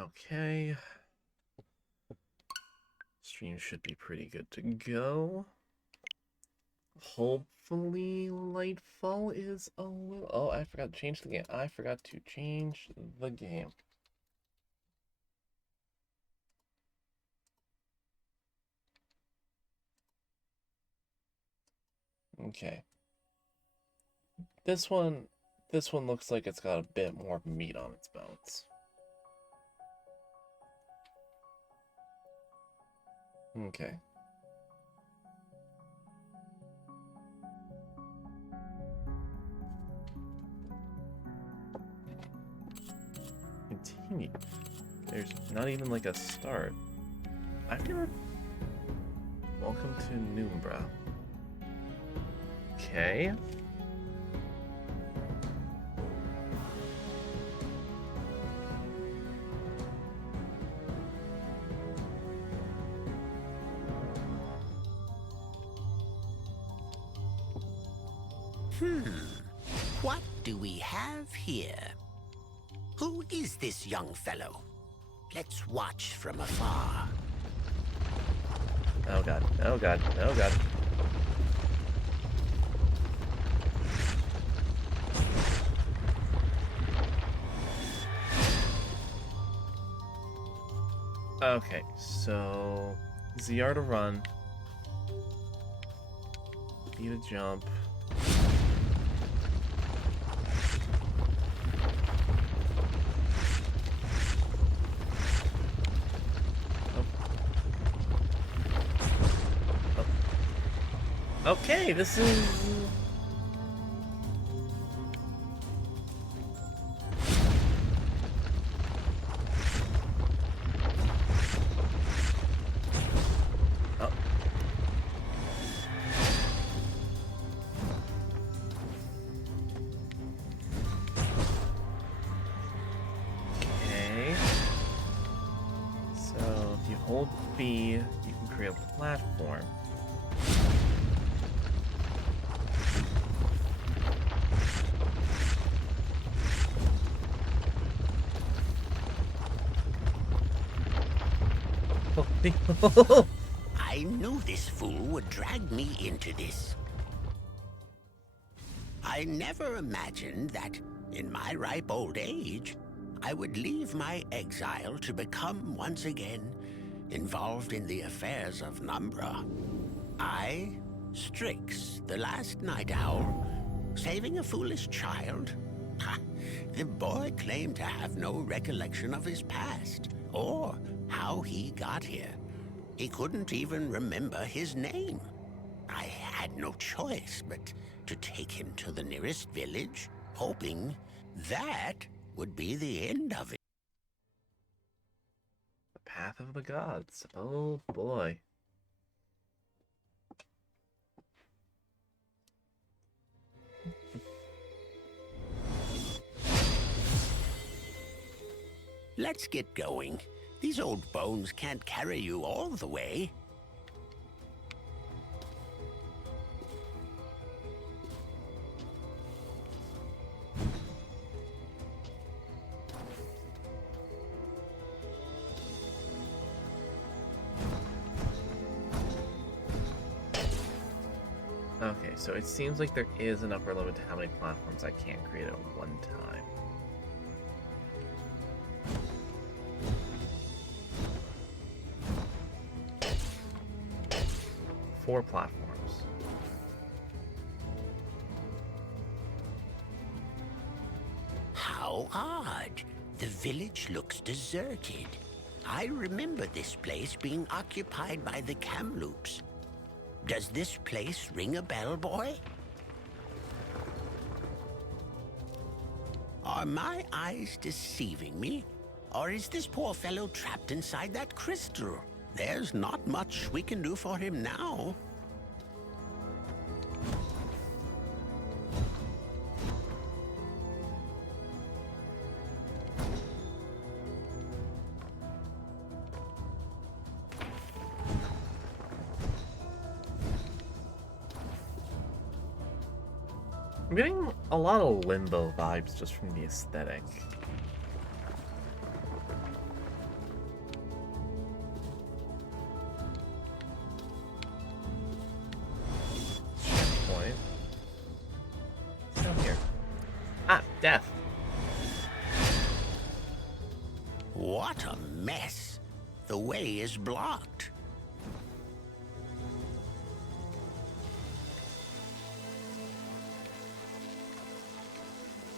Okay. Stream should be pretty good to go. Hopefully Lightfall is a little... Oh, I forgot to change the game. I forgot to change the game. Okay. This one looks like it's got a bit more meat on its bones. Okay. Continue. There's not even like a start. I've never... Welcome to Noombra. Okay. What do we have here? Who is this young fellow? Let's watch from afar. Oh god, oh god, oh god. Okay, so ZR to run. B to jump. Okay, this is... Oh. Okay. So, if you hold B, you can create a platform. I knew this fool would drag me into this. I never imagined that, in my ripe old age, I would leave my exile to become once again involved in the affairs of Numbra. I, Strix, the last night owl, saving a foolish child? Ha! The boy claimed to have no recollection of his past, or how he got here. He couldn't even remember his name. I had no choice but to take him to the nearest village, hoping that would be the end of it. The Path of the Gods. Oh boy. Let's get going. These old bones can't carry you all the way. Okay, so it seems like there is an upper limit to how many platforms I can create at one time. Four platforms. How odd. The village looks deserted. I remember this place being occupied by the Kamloops. Does this place ring a bell, boy? Are my eyes deceiving me? Or is this poor fellow trapped inside that crystal? There's not much we can do for him now. I'm getting a lot of Limbo vibes just from the aesthetic. death. What a mess. The way is blocked.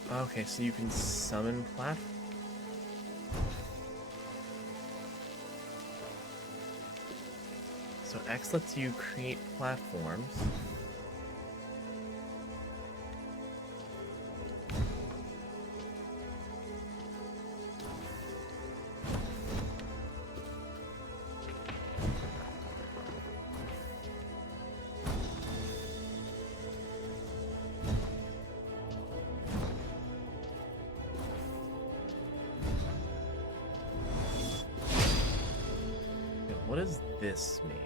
Okay, so you can summon platforms. So X lets you create platforms. What does this mean?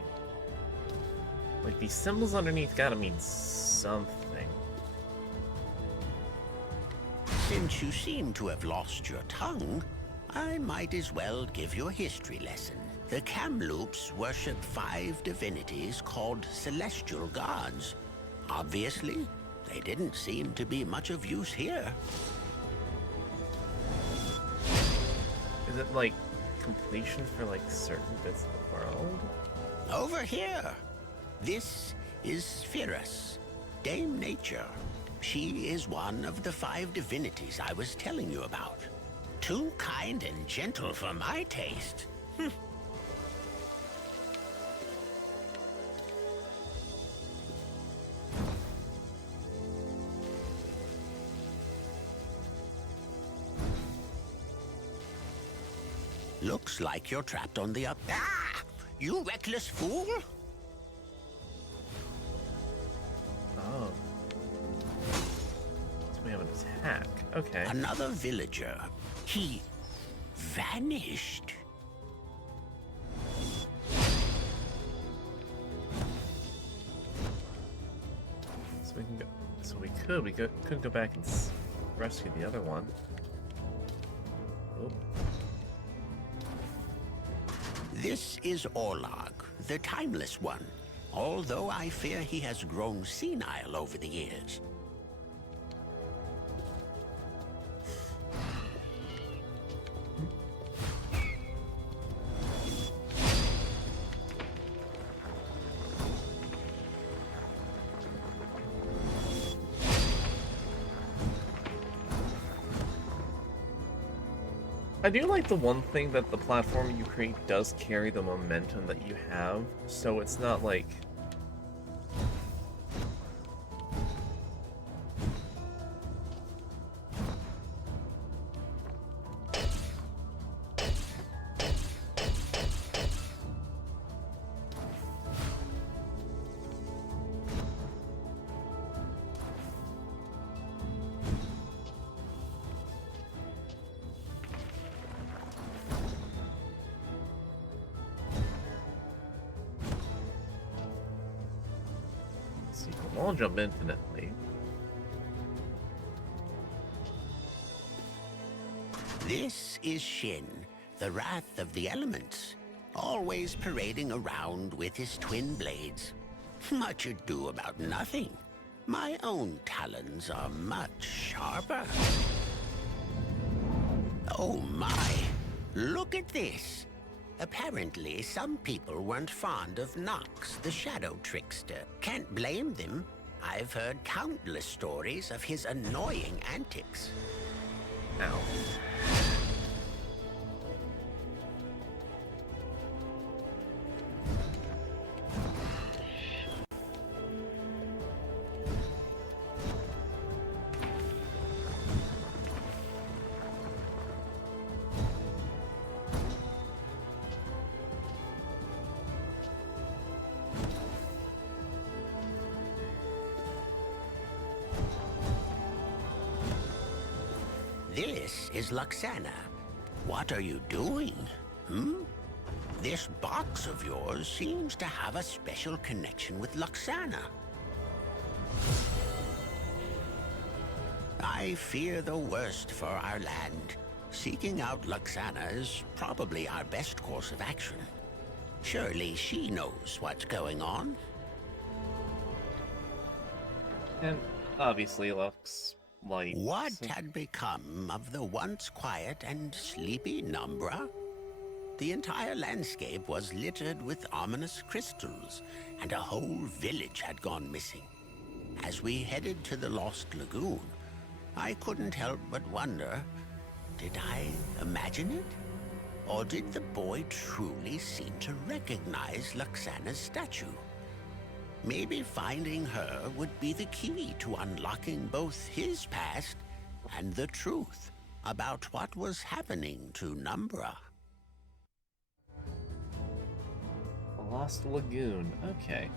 Like, these symbols underneath gotta mean something. Since you seem to have lost your tongue, I might as well give you a history lesson. The Kamloops worship 5 divinities called celestial gods. Obviously, they didn't seem to be much of use here. Is it like completion for like certain bits of the world? Over here. This is Pyrrhus, Dame Nature. She is one of the 5 divinities I was telling you about. Too kind and gentle for my taste. Looks like you're trapped on the up. Ah! You reckless fool! Oh. So we have an attack. Okay. Another villager. He vanished. So we can go. So we could go back and rescue the other one. Oh. This is Orlog, the Timeless One, although I fear he has grown senile over the years. I do like the one thing that the platform you create does carry the momentum that you have, so it's not like... I'll jump infinitely. This is Shin, the Wrath of the Elements, always parading around with his twin blades. Much ado about nothing. My own talons are much sharper. Oh my, look at this. Apparently, some people weren't fond of Nox, the shadow trickster. Can't blame them. I've heard countless stories of his annoying antics. Ow. This is Luxana. What are you doing? This box of yours seems to have a special connection with Luxana. I fear the worst for our land. Seeking out Luxana is probably our best course of action. Surely she knows what's going on. And obviously Lux light. What So- had become of the once quiet and sleepy Numbra? The entire landscape was littered with ominous crystals, and a whole village had gone missing. As we headed to the Lost Lagoon, I couldn't help but wonder, did I imagine it? Or did the boy truly seem to recognize Luxana's statue? Maybe finding her would be the key to unlocking both his past and the truth about what was happening to Numbra. The Lost Lagoon. Okay.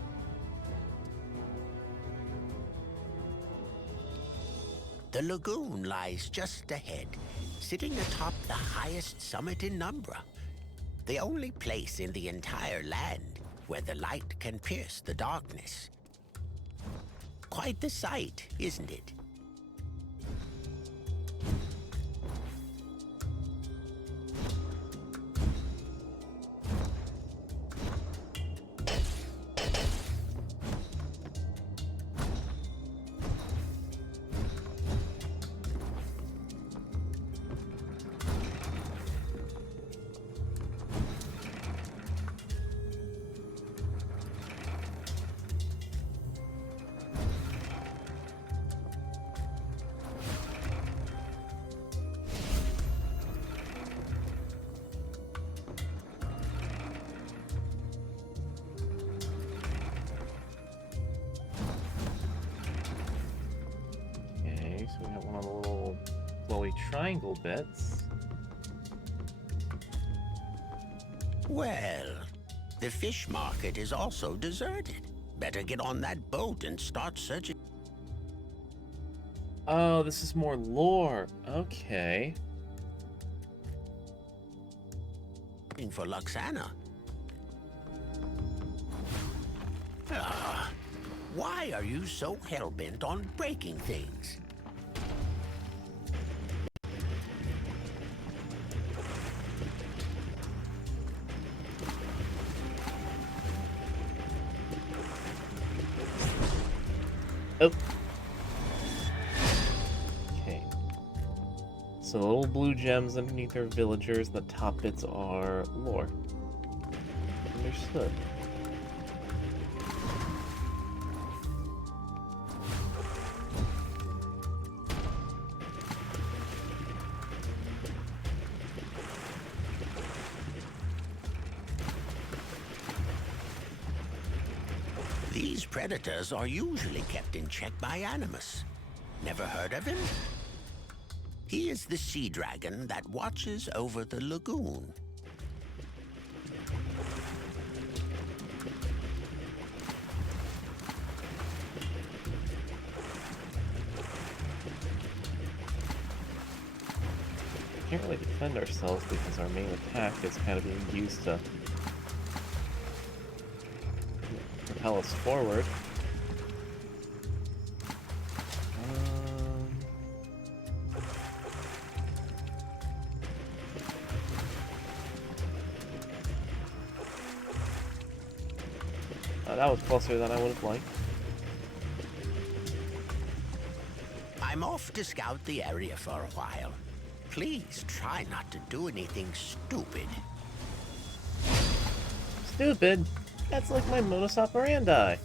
The lagoon lies just ahead, sitting atop the highest summit in Numbra. The only place in the entire land where the light can pierce the darkness. Quite the sight, isn't it? Okay, so we have one of the little glowy triangle bits. Well, the fish market is also deserted. Better get on that boat and start searching Oh, this is more lore. Okay. for Luxana. Ah, why are you so hell-bent on breaking things? Oh. Okay. So the little blue gems underneath are villagers, the top bits are lore. Understood. These predators are usually kept in check by Animus. Never heard of him? He is the sea dragon that watches over the lagoon. Can't really defend ourselves because our main attack is kind of being used to propel us forward. That was closer than I would have liked. I'm off to scout the area for a while. Please try not to do anything stupid. Stupid? That's like my modus operandi.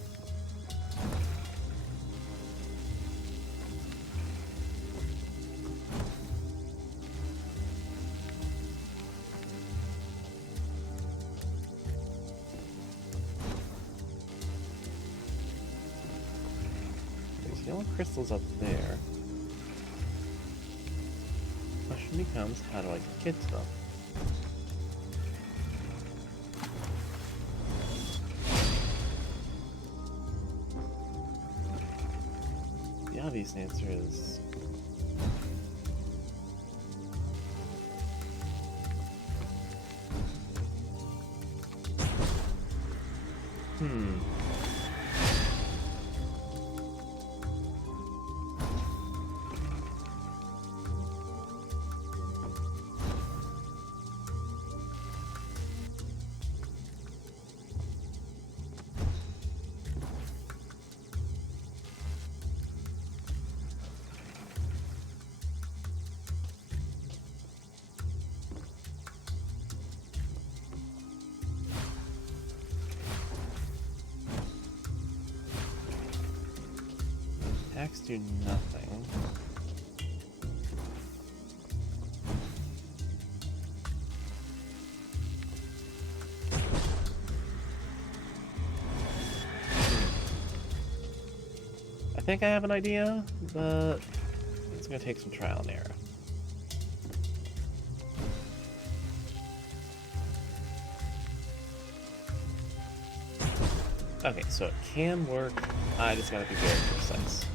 There's yellow crystals up there. Question becomes, how do I get to them? The obvious answer is... Attacks do nothing. I think I have an idea, but it's gonna take some trial and error. Okay, so it can work. I just gotta be very precise.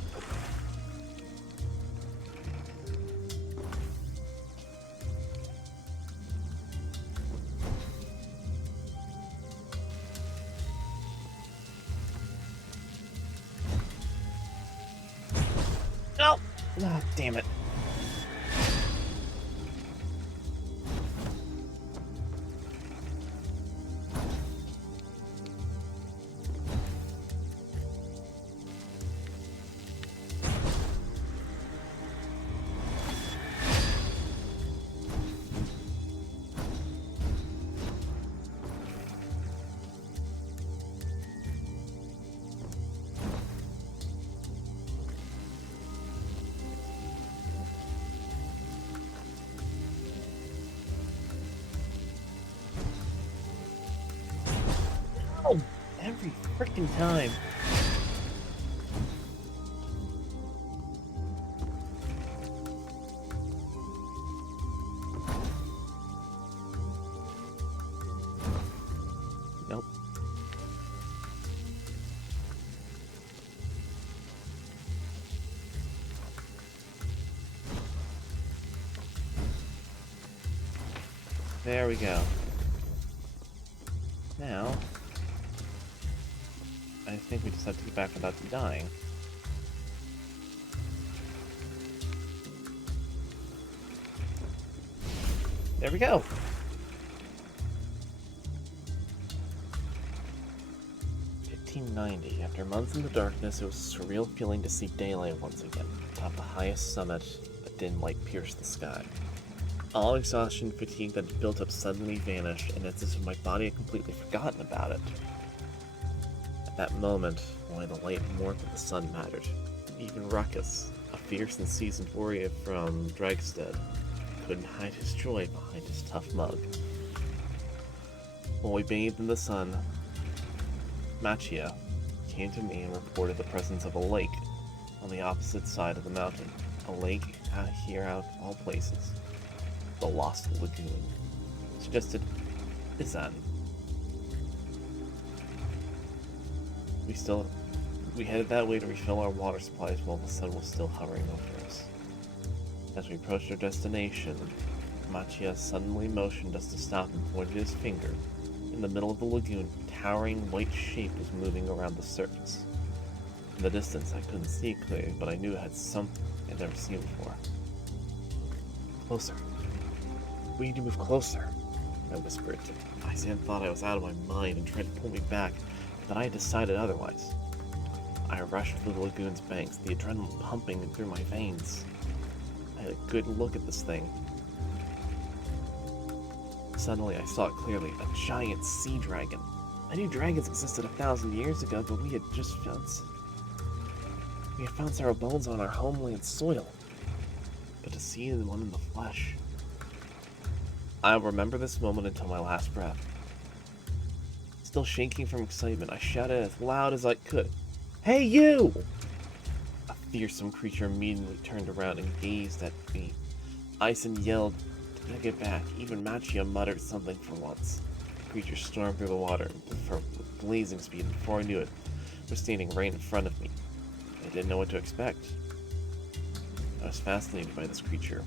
No! Ah, damn it. Oh, every freaking time. Nope. There we go. Now, I think we just have to get back without dying. There we go! $15.90. After months in the darkness, it was a surreal feeling to see daylight once again. Atop the highest summit, a dim light pierced the sky. All exhaustion and fatigue that had built up suddenly vanished, and it's as if my body had completely forgotten about it. At that moment, only the light and warmth of the sun mattered. Even Ruckus, a fierce and seasoned warrior from Dregstead, couldn't hide his joy behind his tough mug. While we bathed in the sun, Machia came to me and reported the presence of a lake on the opposite side of the mountain. A lake out here out of all places. The Lost Lagoon. Suggested Izan. We headed that way to refill our water supplies while the sun was still hovering over us. As we approached our destination, Machia suddenly motioned us to stop and pointed his finger. In the middle of the lagoon, a towering white shape was moving around the surface. In the distance, I couldn't see it clearly, but I knew it had something I'd never seen before. Closer. We need to move closer, I whispered. Izan thought I was out of my mind and tried to pull me back, but I had decided otherwise. I rushed to the lagoon's banks, the adrenaline pumping through my veins. I had a good look at this thing. Suddenly, I saw it clearly, a giant sea dragon. I knew dragons existed 1,000 years ago, but we had found several bones on our homeland soil. But to see one in the flesh... I'll remember this moment until my last breath. Still shaking from excitement, I shouted as loud as I could, "Hey, you!" A fearsome creature immediately turned around and gazed at me. Ison yelled to get back. Even Machia muttered something for once. The creature stormed through the water with blazing speed, and before I knew it, it was standing right in front of me. I didn't know what to expect. I was fascinated by this creature.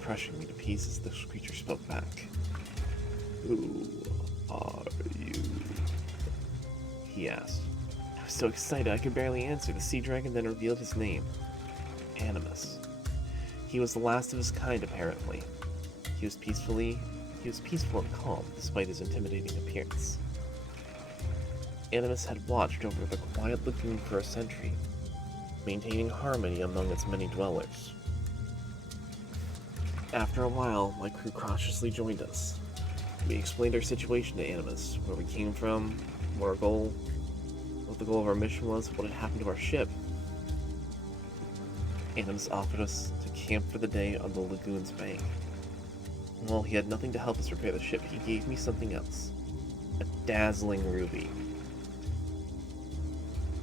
Crushing me to pieces, this creature spoke back. "Who are you?" he asked. I was so excited I could barely answer. The sea dragon then revealed his name. Animus. He was the last of his kind, apparently. He was peaceful and calm, despite his intimidating appearance. Animus had watched over the quiet lagoon for a century, maintaining harmony among its many dwellers. After a while, my crew cautiously joined us. We explained our situation to Animus, where we came from, what our goal was what the goal of our mission was, what had happened to our ship. Animus offered us to camp for the day on the lagoon's bank. While he had nothing to help us repair the ship, he gave me something else. A dazzling ruby.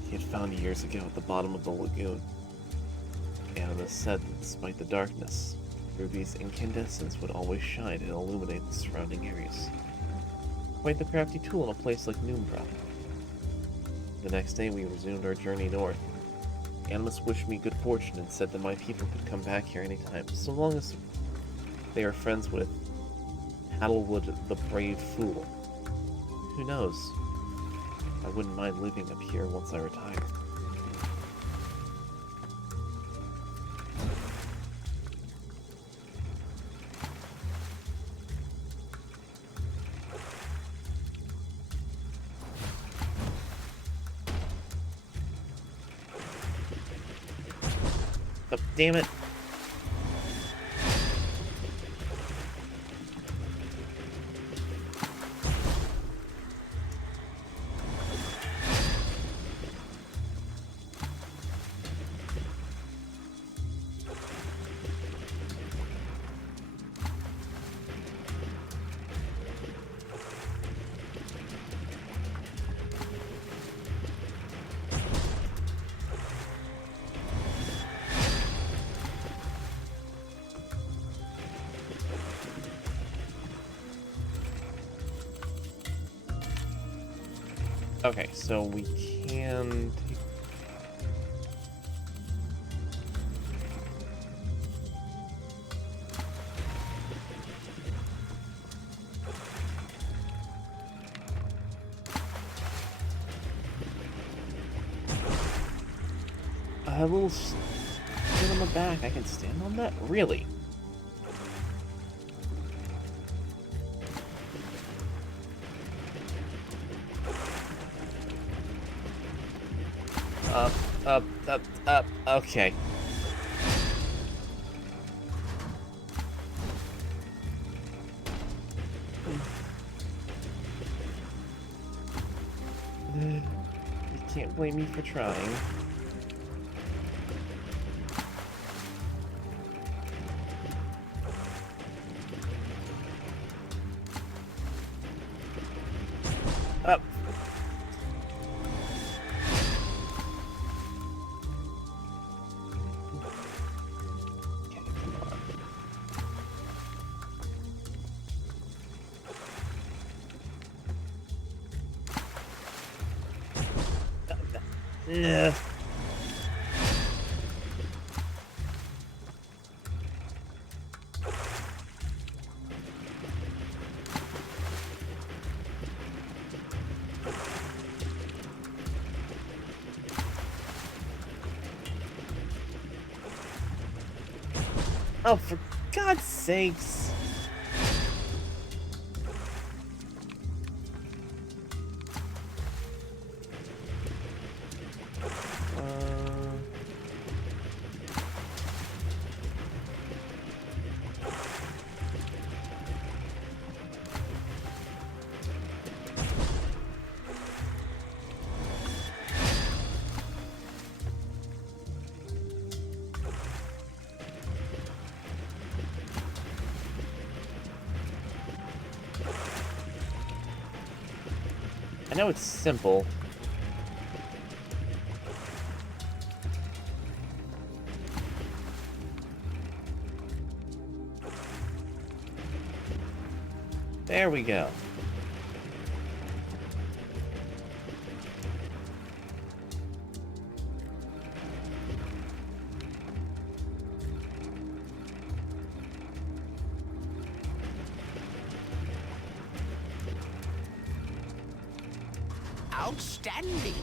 He had found years ago at the bottom of the lagoon. Animus said that despite the darkness, ruby's incandescence would always shine and illuminate the surrounding areas. Quite the crafty tool in a place like Noombra. The next day we resumed our journey north. Animus wished me good fortune and said that my people could come back here anytime, so long as they are friends with Paddlewood the Brave Fool. Who knows? I wouldn't mind living up here once I retire. Oh, damn it. Okay, so we can take... A little sit on the back. I can stand on that? Really? Okay. You can't blame me for trying. Up. Okay, come on. Ugh. Oh, for God's sakes! I know it's simple. There we go. Outstanding!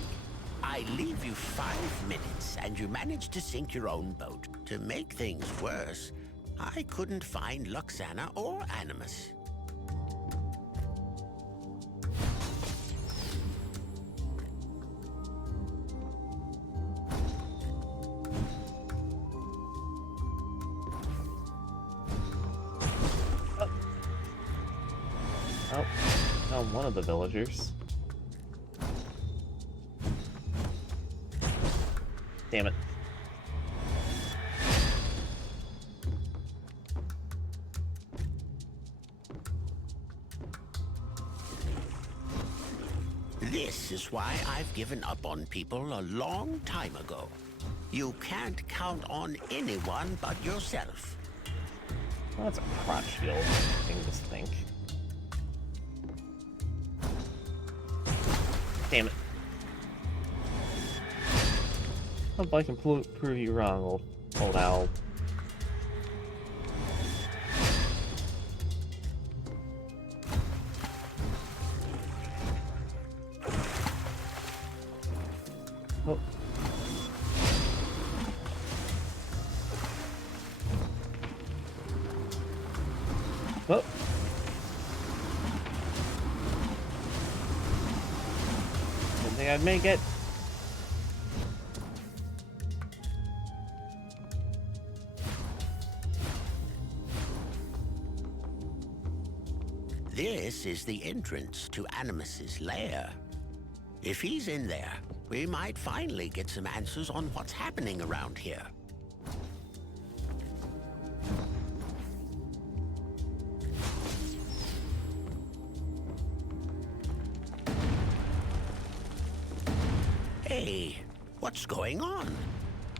I leave you 5 minutes, and you managed to sink your own boat. To make things worse, I couldn't find Luxana or Animus. Oh, found one of the villagers. This is why I've given up on people a long time ago. You can't count on anyone but yourself. Well, that's a crotch shield thing to think. Damn it. Hope I can prove you wrong, old owl. Oh. Oh. Didn't think I'd make it. This is the entrance to Animus's lair. If he's in there, we might finally get some answers on what's happening around here. Hey, what's going on?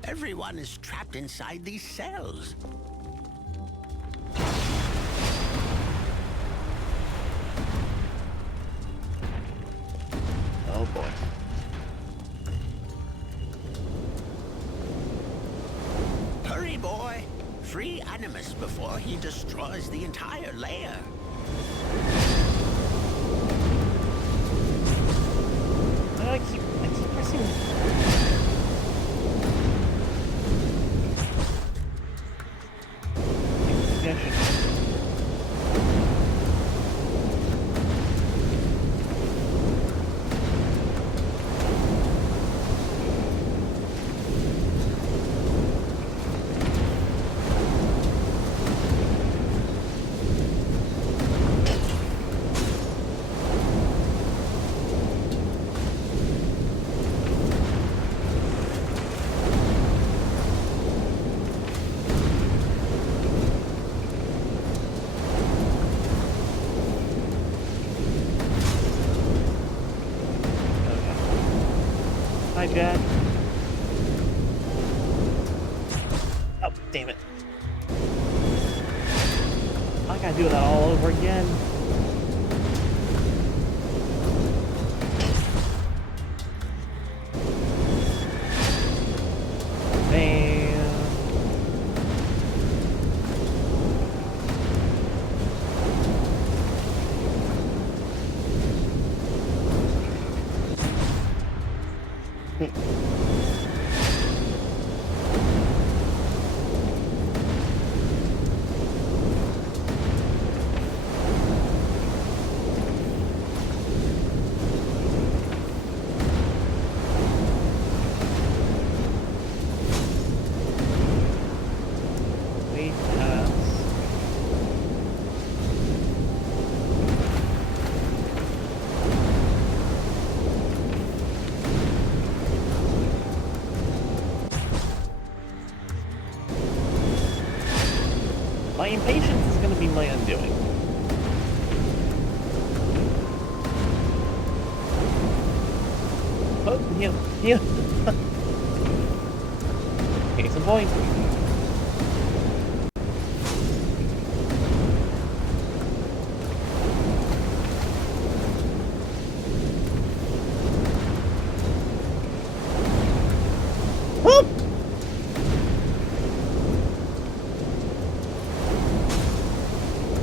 Everyone is trapped inside these cells. Oh boy. Hurry, boy! Free Animus before he destroys the entire lair. Why do I keep pressing? Maybe I should. Hi, Jack. Oh, damn it. I gotta do that all over again. Man. We pass. My impatience is going to be my undoing. Oh, yeah. Case in point. Whoop!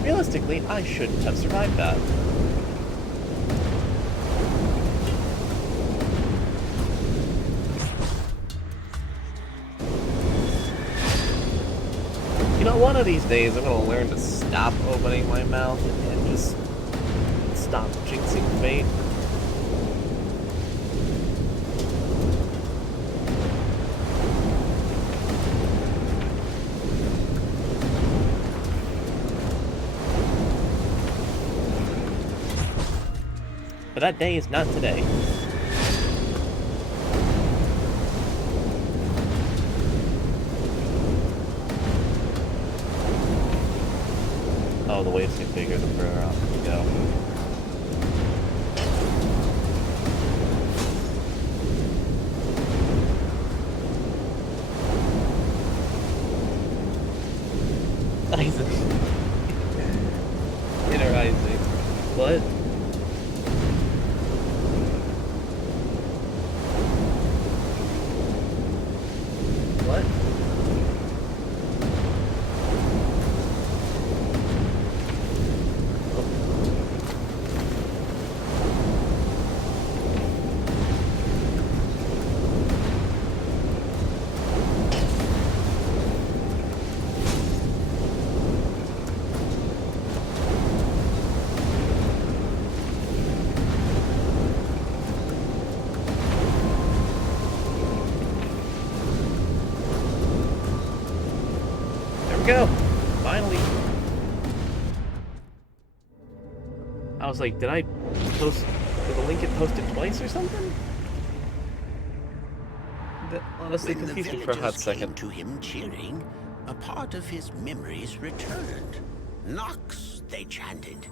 Realistically, I shouldn't have survived that. You know, one of these days I'm gonna learn to stop opening my mouth and just stop jinxing fate. But that day is not today. Oh, the waves get bigger the further off you go. Rising. Inner Rising. What? What? Go! Finally! I was like, did I post... Did the link get posted twice or something? That honestly When the confused me for a hot villagers second. came to him cheering, a part of his memories returned. Nox, they chanted.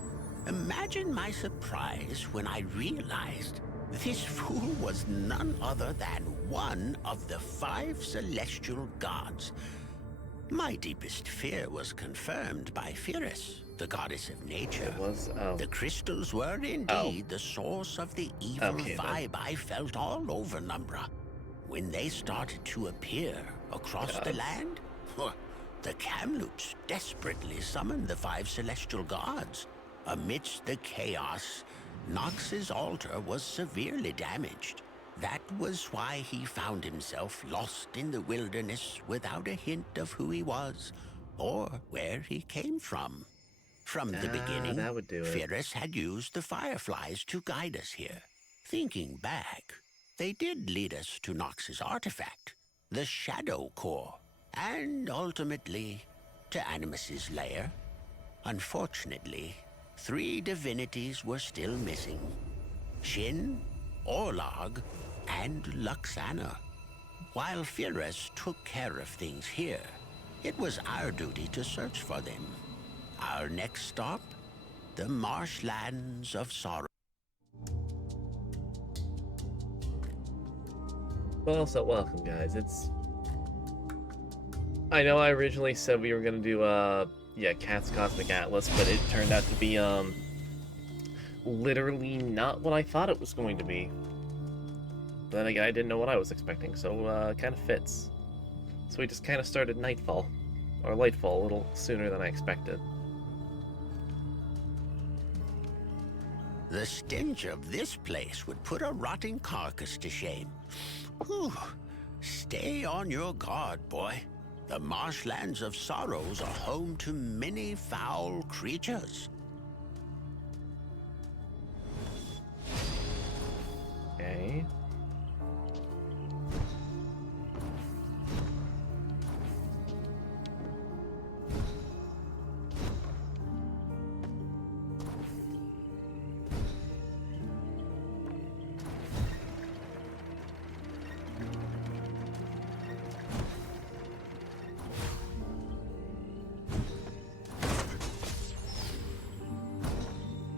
Imagine my surprise when I realized this fool was none other than one of the 5 celestial gods. My deepest fear was confirmed by Pyrrhus, the goddess of nature. It was, oh. The crystals were indeed the source of the evil vibe I felt all over Numbra. When they started to appear across the land, the Kamloops desperately summoned the 5 celestial gods. Amidst the chaos, Nox's altar was severely damaged. That was why he found himself lost in the wilderness without a hint of who he was or where he came from. From the beginning, that would do it. Pyrrhus had used the fireflies to guide us here. Thinking back, they did lead us to Nox's artifact, the Shadow Core, and ultimately to Animus's lair. Unfortunately, 3 divinities were still missing: Shin, Orlog, and Luxana. While Pyrrhus took care of things here, it was our duty to search for them. Our next stop, the marshlands of sorrow. Well, so welcome, guys. I know I originally said we were gonna do, Cat's Cosmic Atlas, but it turned out to be, literally not what I thought it was going to be. But then again, I didn't know what I was expecting, so, it kind of fits. So we just kind of started Nightfall, or Lightfall, a little sooner than I expected. The stench of this place would put a rotting carcass to shame. Whew. Stay on your guard, boy. The marshlands of sorrows are home to many foul creatures. Okay.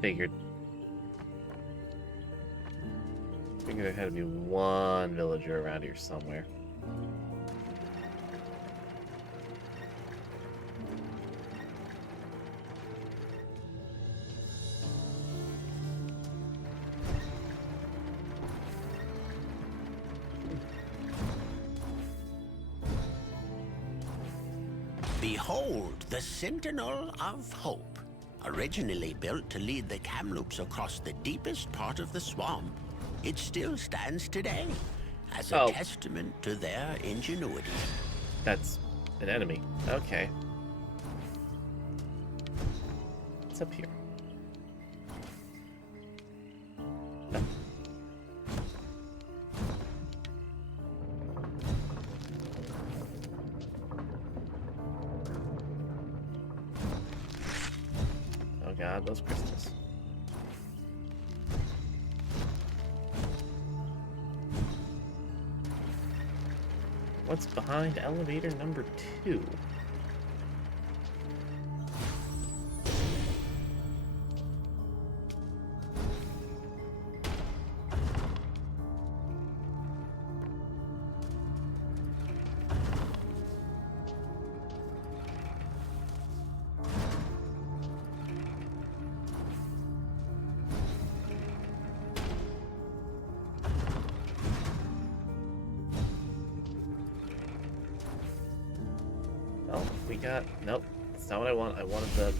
Figured there had to be one villager around here somewhere. Behold, the Sentinel of Hope. Originally built to lead the Kamloops across the deepest part of the swamp, it still stands today as a testament to their ingenuity. That's an enemy. Okay. What's up here? Oh. Oh god, those crystals. What's behind elevator number 2? Oh, we got... Nope. That's not what I want. I wanted the...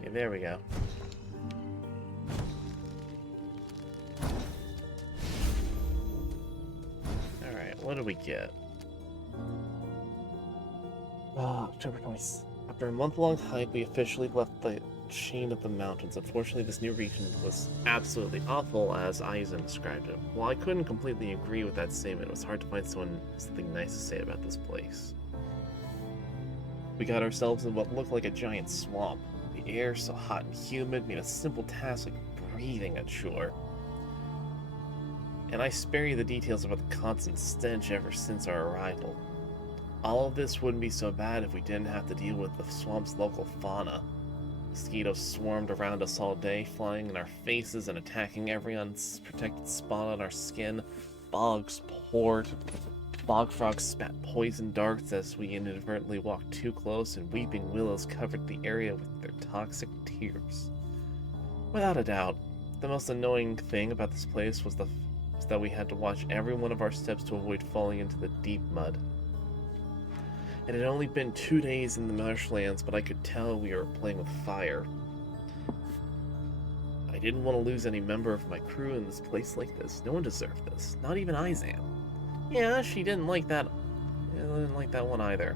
Okay, there we go. Alright, what did we get? October 20th. After a month-long hike, we officially left the chain of the mountains. Unfortunately, this new region was absolutely awful, as Aizen described it. While I couldn't completely agree with that statement, it was hard to find something nice to say about this place. We got ourselves in what looked like a giant swamp. The air, so hot and humid, made a simple task like breathing a chore. And I spare you the details about the constant stench ever since our arrival. All of this wouldn't be so bad if we didn't have to deal with the swamp's local fauna. Mosquitoes swarmed around us all day, flying in our faces and attacking every unprotected spot on our skin. Bogs poured. Bog frogs spat poison darts as we inadvertently walked too close, and weeping willows covered the area with their toxic tears. Without a doubt, the most annoying thing about this place was that we had to watch every one of our steps to avoid falling into the deep mud. It had only been 2 days in the marshlands, but I could tell we were playing with fire. I didn't want to lose any member of my crew in this place like this. No one deserved this, not even Izan. Yeah, she didn't like that. I didn't like that one either.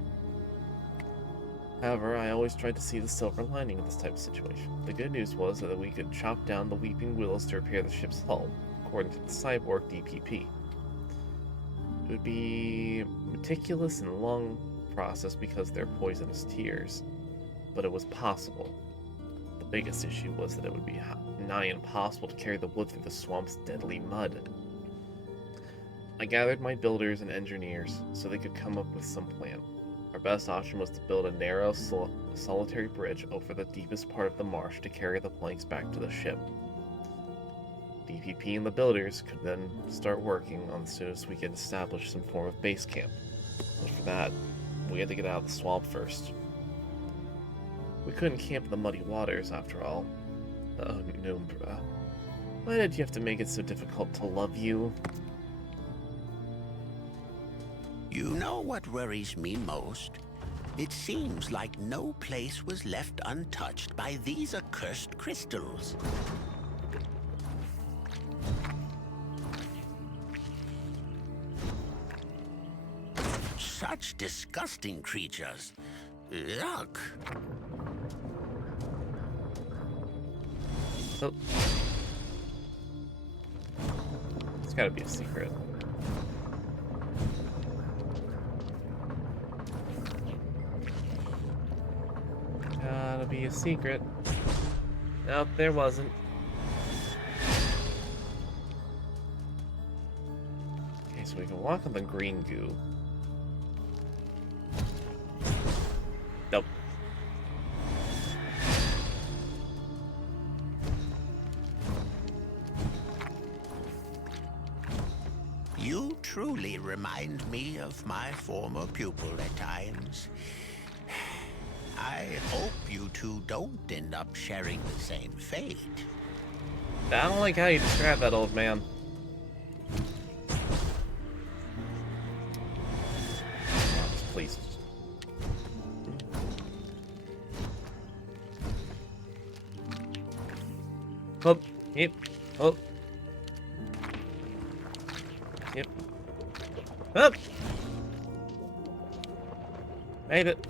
However, I always tried to see the silver lining in this type of situation. The good news was that we could chop down the weeping willows to repair the ship's hull, according to the cyborg DPP. It would be meticulous and long process because they're poisonous tears, but it was possible. The biggest issue was that it would be nigh impossible to carry the wood through the swamp's deadly mud. I gathered my builders and engineers so they could come up with some plan. Our best option was to build a narrow, solitary bridge over the deepest part of the marsh to carry the planks back to the ship. DPP and the builders could then start working on as soon as we could establish some form of base camp. But for that, we had to get out of the swamp first. We couldn't camp in the muddy waters, after all. Oh, Numbra. Why did you have to make it so difficult to love you? You know what worries me most? It seems like no place was left untouched by these accursed crystals. Such disgusting creatures. Yuck. Oh. It's gotta be a secret. Gotta be a secret. Nope, there wasn't. Okay, so we can walk on the green goo. Nope. You truly remind me of my former pupil at times. I hope you two don't end up sharing the same fate. I don't like how you describe that, old man. Please. Up, yep, up. Yep. Up! Made it.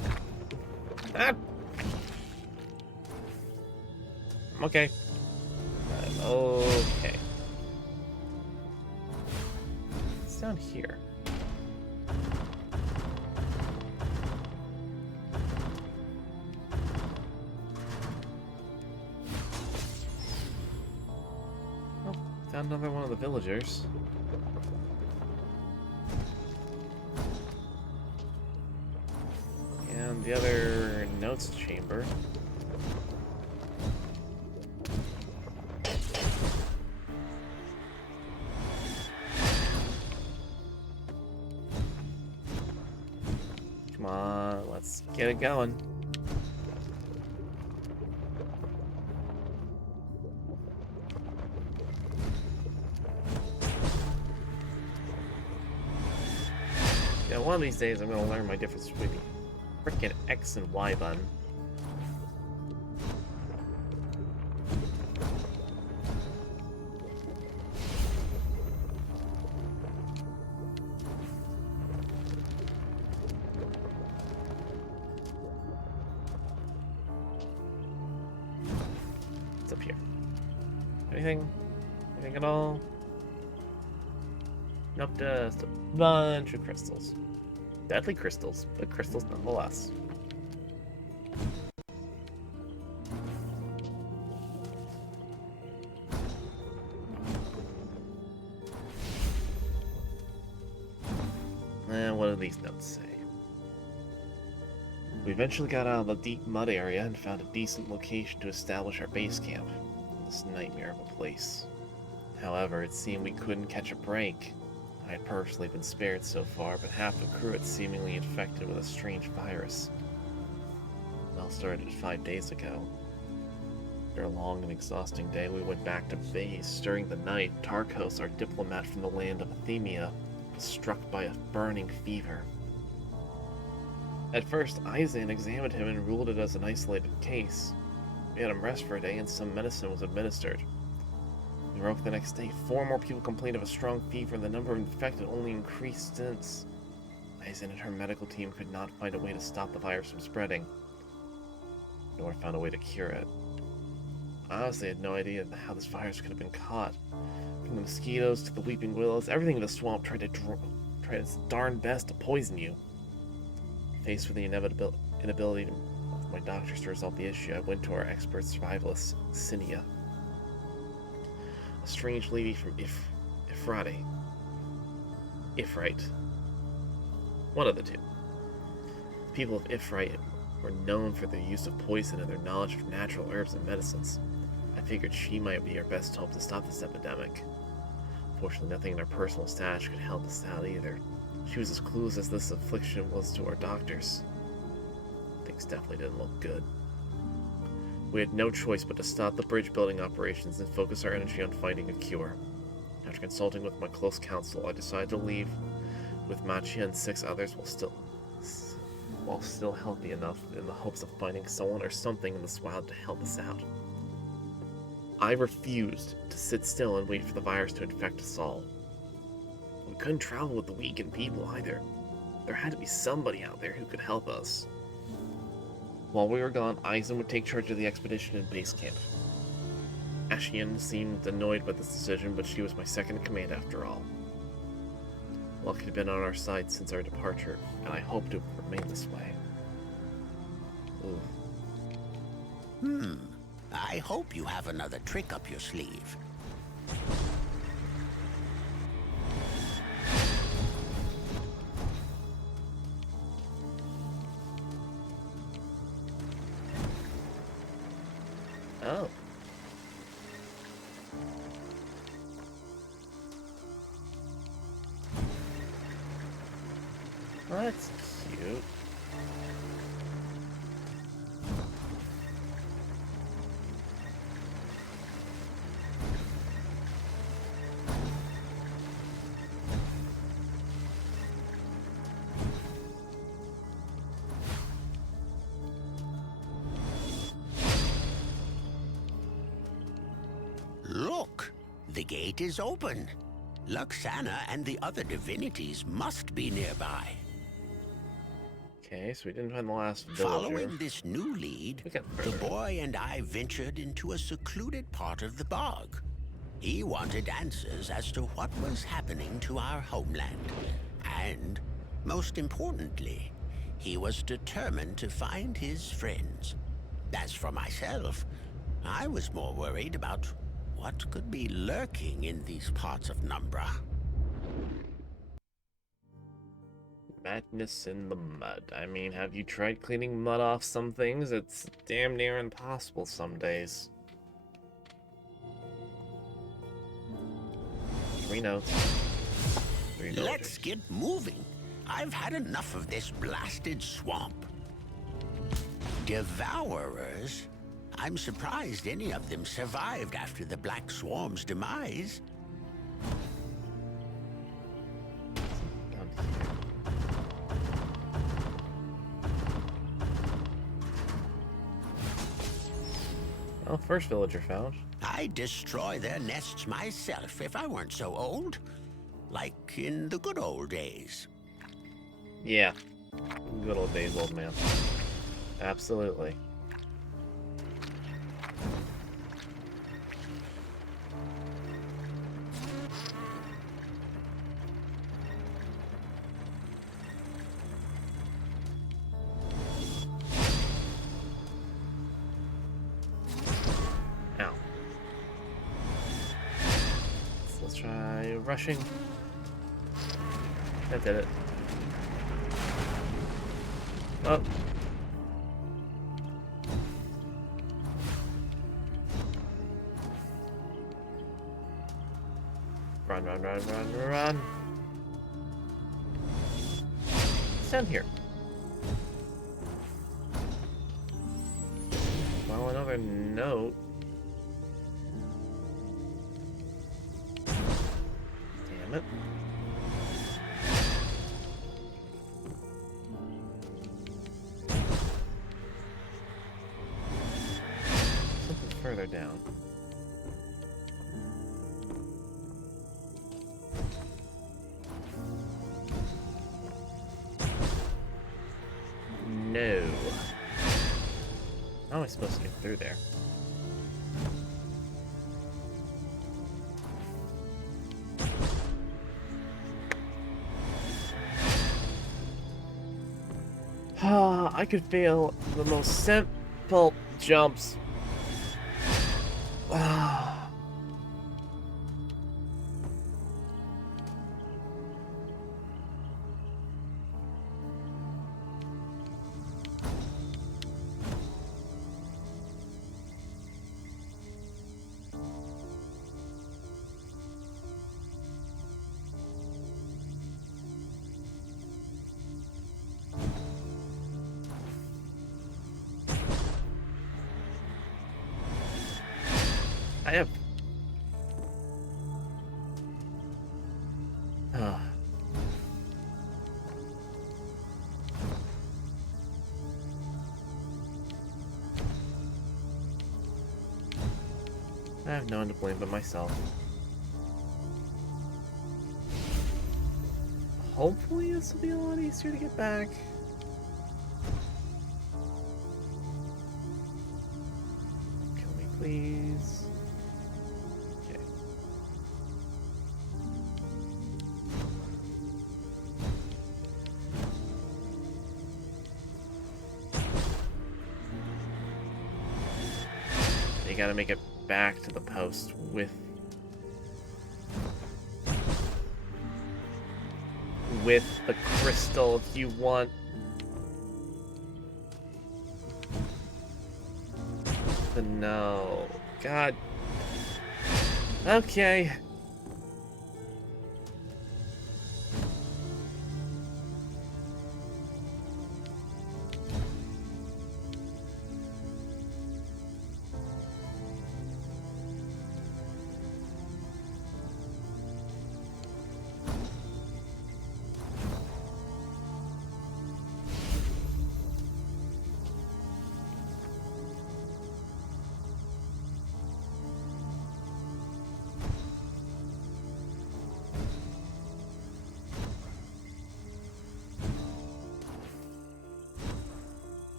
Ah! I'm okay. I'm okay. It's down here. Oh, found another one of the villagers. And the other notes chamber. Come on, let's get it going. Yeah, one of these days I'm gonna learn my difference between the frickin' X and Y button. What's up here? Anything? Anything at all? Nope, just a bunch of crystals. Deadly crystals, but crystals nonetheless. And what do these notes say? We eventually got out of the deep mud area and found a decent location to establish our base camp. This nightmare of a place. However, it seemed we couldn't catch a break. I had personally been spared so far, but half the crew had seemingly infected with a strange virus. It all started 5 days ago. After a long and exhausting day, we went back to base. During the night, Tarkos, our diplomat from the land of Athemia, was struck by a burning fever. At first, Izan examined him and ruled it as an isolated case. We had him rest for a day and some medicine was administered. We woke the next day. 4 more people complained of a strong fever and the number of infected only increased since. Izan and her medical team could not find a way to stop the virus from spreading, nor found a way to cure it. I honestly had no idea how this virus could have been caught. From the mosquitoes to the weeping willows, everything in the swamp tried its darn best to poison you. Faced with the inability of my doctors to resolve the issue, I went to our expert survivalist, Cinia. A strange lady from Ifrite. One of the two. The people of Ifrite were known for their use of poison and their knowledge of natural herbs and medicines. I figured she might be our best hope to stop this epidemic. Fortunately, nothing in her personal stash could help us out either. She was as clueless as this affliction was to our doctors. Things definitely didn't look good. We had no choice but to stop the bridge building operations and focus our energy on finding a cure. After consulting with my close counsel, I decided to leave with Machia and 6 others while still healthy enough, in the hopes of finding someone or something in this wild to help us out. I refused to sit still and wait for the virus to infect us all. We couldn't travel with the weakened people either. There had to be somebody out there who could help us. While we were gone, Aizen would take charge of the expedition in base camp. Ashian seemed annoyed by this decision, but she was my second in command after all. Luck had been on our side since our departure, and I hoped it would remain this way. Ooh. I hope you have another trick up your sleeve. Oh. That's cute. Look, the gate is open. Luxana and the other divinities must be nearby. Okay, so we didn't find the last villager. Following this new lead, the boy and I ventured into a secluded part of the bog. He wanted answers as to what was happening to our homeland. And, most importantly, he was determined to find his friends. As for myself, I was more worried about what could be lurking in these parts of Numbra. Madness in the mud. I mean, have you tried cleaning mud off some things? It's damn near impossible some days. 3 notes. 3 villagers. Let's get moving. I've had enough of this blasted swamp. Devourers? I'm surprised any of them survived after the Black Swarm's demise. Oh, first villager found. I'd destroy their nests myself if I weren't so old. Like in the good old days. Yeah. Good old days, old man. Absolutely. Ow. So let's try rushing. That did it. Oh. Run, run, run, run, run. It's down here. Well, another note. Damn it. Something further down. No. How am I supposed to get through there? I could fail the most simple jumps. I have... I have no one to blame but myself. Hopefully this will be a lot easier to get back. Kill me, please. Okay. You gotta make it back to the post with the crystal if you want. But no. God. Okay.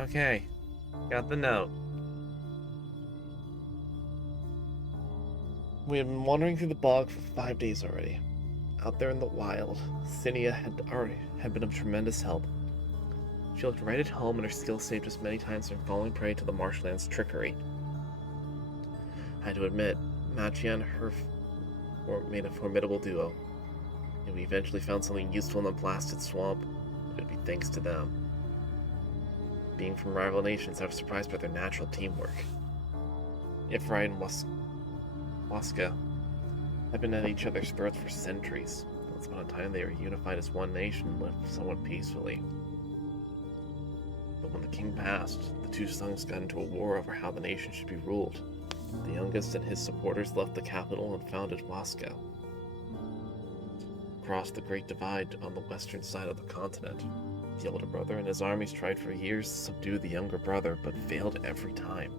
Okay, got the note. We had been wandering through the bog for 5 days already. Out there in the wild, Cinia had been of tremendous help. She looked right at home, and her skill saved us many times from falling prey to the marshland's trickery. I had to admit, Machia and her made a formidable duo. If we eventually found something useful in the blasted swamp, it would be thanks to them. Being from rival nations, I was surprised by their natural teamwork. Ifrit and Waska have been at each other's throats for centuries. Once upon a time, they were unified as one nation and lived somewhat peacefully. But when the king passed, the two sons got into a war over how the nation should be ruled. The youngest and his supporters left the capital and founded Waska, across the Great Divide on the western side of the continent. The older brother and his armies tried for years to subdue the younger brother, but failed every time.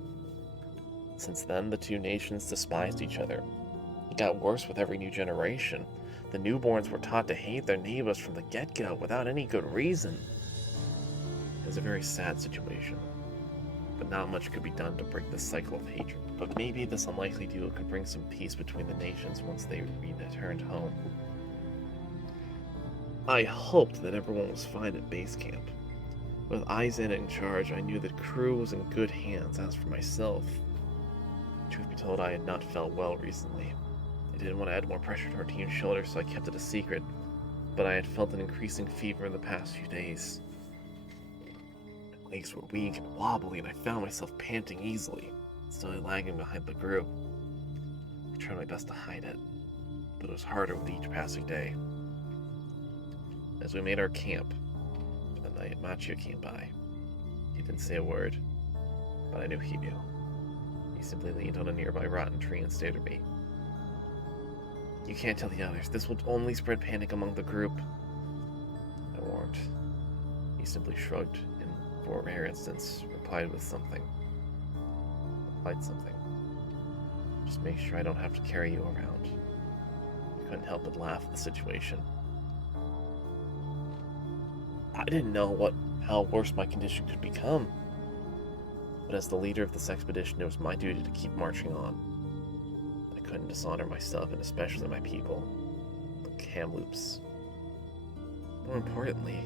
Since then, the two nations despised each other. It got worse with every new generation. The newborns were taught to hate their neighbors from the get-go without any good reason. It was a very sad situation, but not much could be done to break this cycle of hatred. But maybe this unlikely duo could bring some peace between the nations once they returned home. I hoped that everyone was fine at base camp. With Aizen in charge, I knew the crew was in good hands. As for myself, truth be told, I had not felt well recently. I didn't want to add more pressure to our team's shoulders, so I kept it a secret, but I had felt an increasing fever in the past few days. My legs were weak and wobbly, and I found myself panting easily, slowly lagging behind the group. I tried my best to hide it, but it was harder with each passing day. As we made our camp for the night, Machia came by. He didn't say a word, but I knew he knew. He simply leaned on a nearby rotten tree and stared at me. You can't tell the others. This will only spread panic among the group, I warned. He simply shrugged and, for a rare instance, replied something. Just make sure I don't have to carry you around. I couldn't help but laugh at the situation. I didn't know how worse my condition could become. But as the leader of this expedition, it was my duty to keep marching on. I couldn't dishonor myself, and especially my people, the Kamloops. More importantly,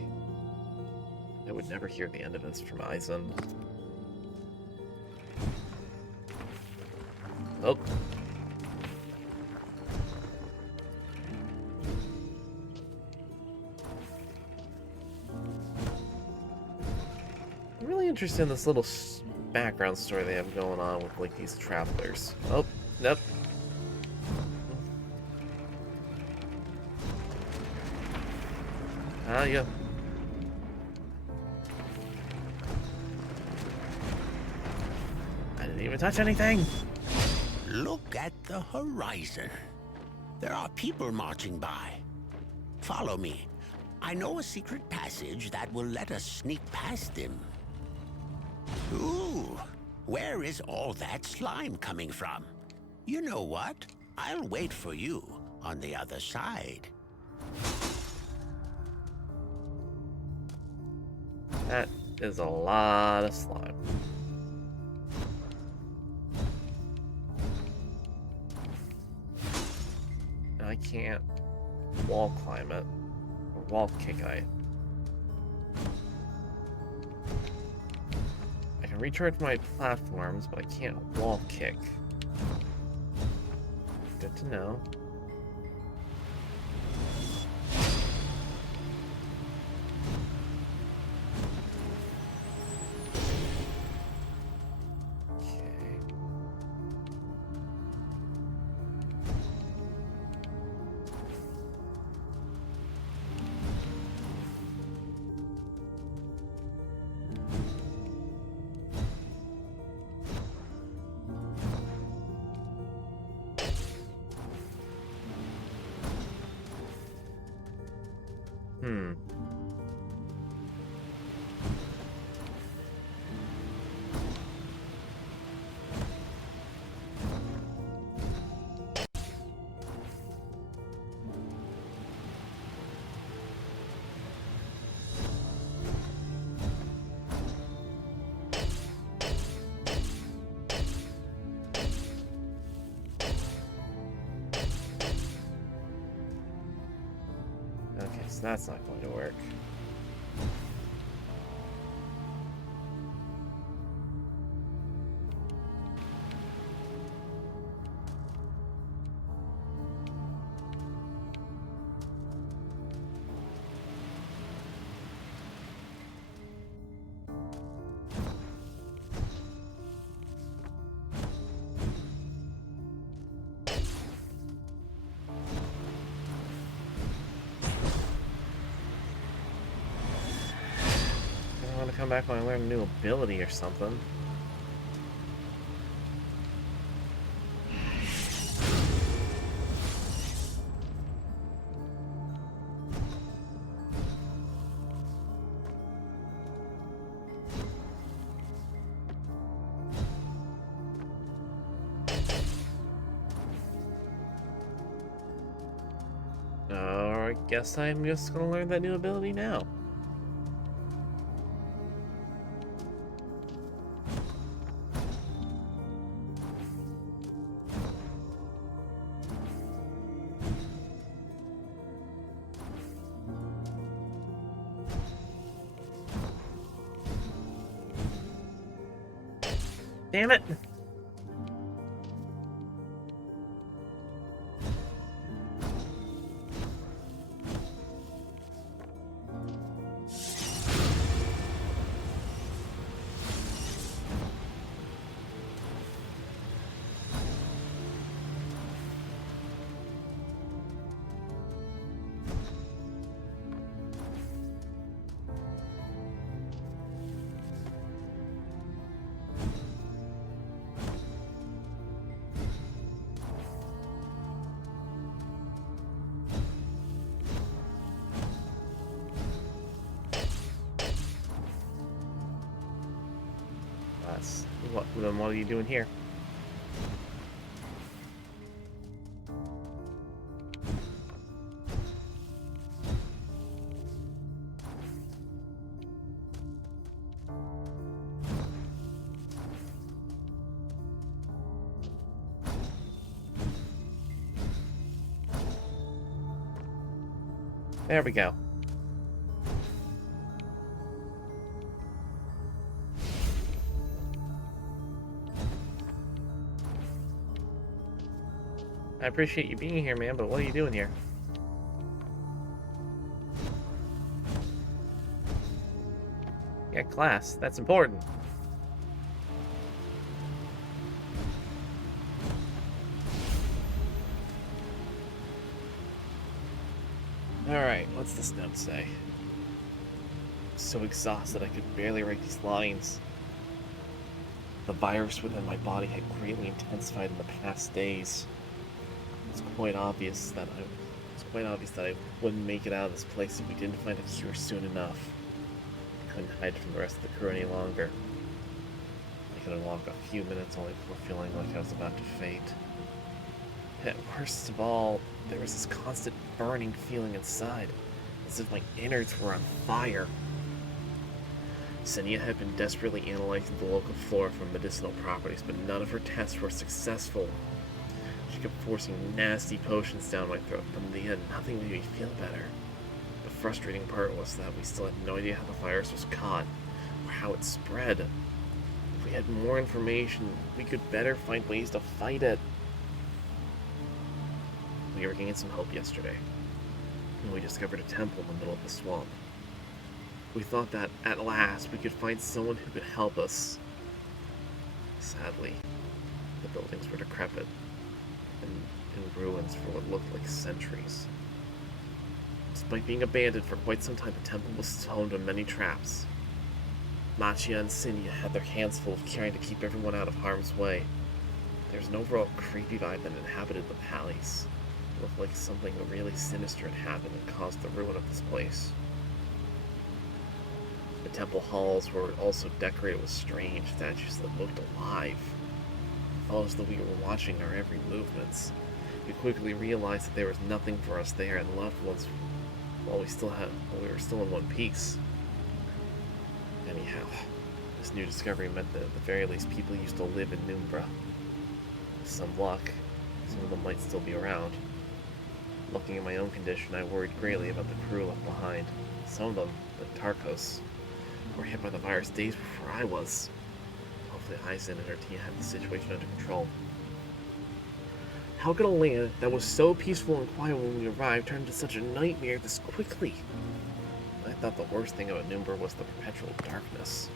I would never hear the end of this from Aizen. Oh. I'm really interested in this little background story they have going on with, like, these travelers. Oh, nope. Yeah. I didn't even touch anything! Look at the horizon. There are people marching by. Follow me. I know a secret passage that will let us sneak past them. Ooh, where is all that slime coming from? You know what? I'll wait for you on the other side. That is a lot of slime. And I can't wall climb it, or wall kick it. I can recharge my platforms, but I can't wall kick. Good to know. Okay, so that's not going to work. Come back when I learn a new ability or something. I guess I'm just gonna learn that new ability now. Damn it! What are you doing here? There we go. I appreciate you being here, man, but what are you doing here? Yeah, class. That's important. Alright, what's this note say? So exhausted I could barely write these lines. The virus within my body had greatly intensified in the past days. It's quite obvious that I wouldn't make it out of this place if we didn't find a cure soon enough. I couldn't hide from the rest of the crew any longer. I could walk a few minutes only before feeling like I was about to faint. And worst of all, there was this constant burning feeling inside, as if my innards were on fire. Senia had been desperately analyzing the local flora for medicinal properties, but none of her tests were successful. She kept forcing nasty potions down my throat, but in the end, nothing made me feel better. The frustrating part was that we still had no idea how the virus was caught, or how it spread. If we had more information, we could better find ways to fight it. We were gaining some hope yesterday, and we discovered a temple in the middle of the swamp. We thought that, at last, we could find someone who could help us. Sadly, the buildings were decrepit, and in ruins for what looked like centuries. Despite being abandoned for quite some time, the temple was home to many traps. Machia and Senia had their hands full of trying to keep everyone out of harm's way. There was an overall creepy vibe that inhabited the palace. It looked like something really sinister had happened and caused the ruin of this place. The temple halls were also decorated with strange statues that looked alive. It felt as though we were watching our every movements. We quickly realized that there was nothing for us there and left once while we were still in one piece. Anyhow, this new discovery meant that at the very least people used to live in Numbra. With some luck, some of them might still be around. Looking at my own condition, I worried greatly about the crew left behind. Some of them, like Tarkos, were hit by the virus days before I was. Hopefully Aizen and her team had the situation under control. How could a land that was so peaceful and quiet when we arrived turn into such a nightmare this quickly? I thought the worst thing about Numbra was the perpetual darkness.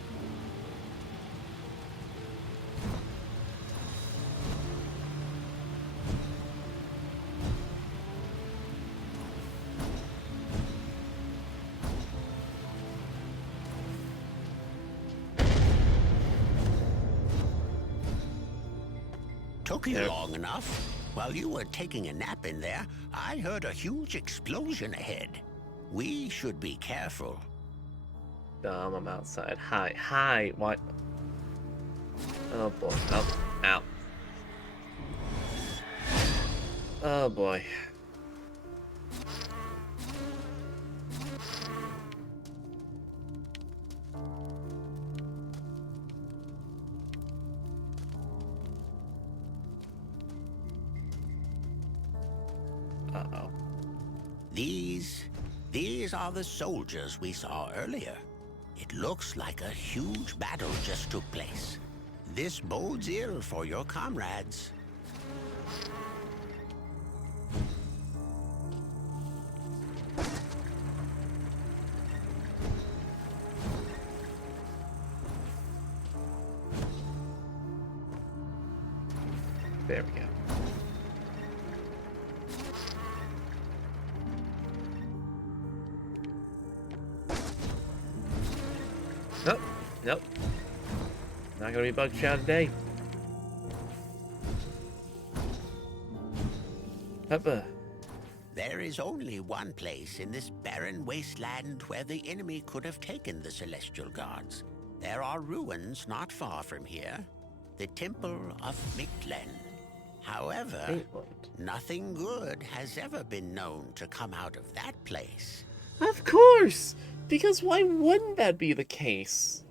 Took you long enough. While you were taking a nap in there, I heard a huge explosion ahead. We should be careful. I'm outside. Hi, what? Oh boy, oh, ow. Oh boy. Uh-oh. These are the soldiers we saw earlier. It looks like a huge battle just took place. This bodes ill for your comrades. There we go. Nope. Nope. Not gonna be bug shot today. Peppa. There is only one place in this barren wasteland where the enemy could have taken the celestial gods. There are ruins not far from here. The Temple of Mictlan. However, nothing good has ever been known to come out of that place. Of course! Because why wouldn't that be the case?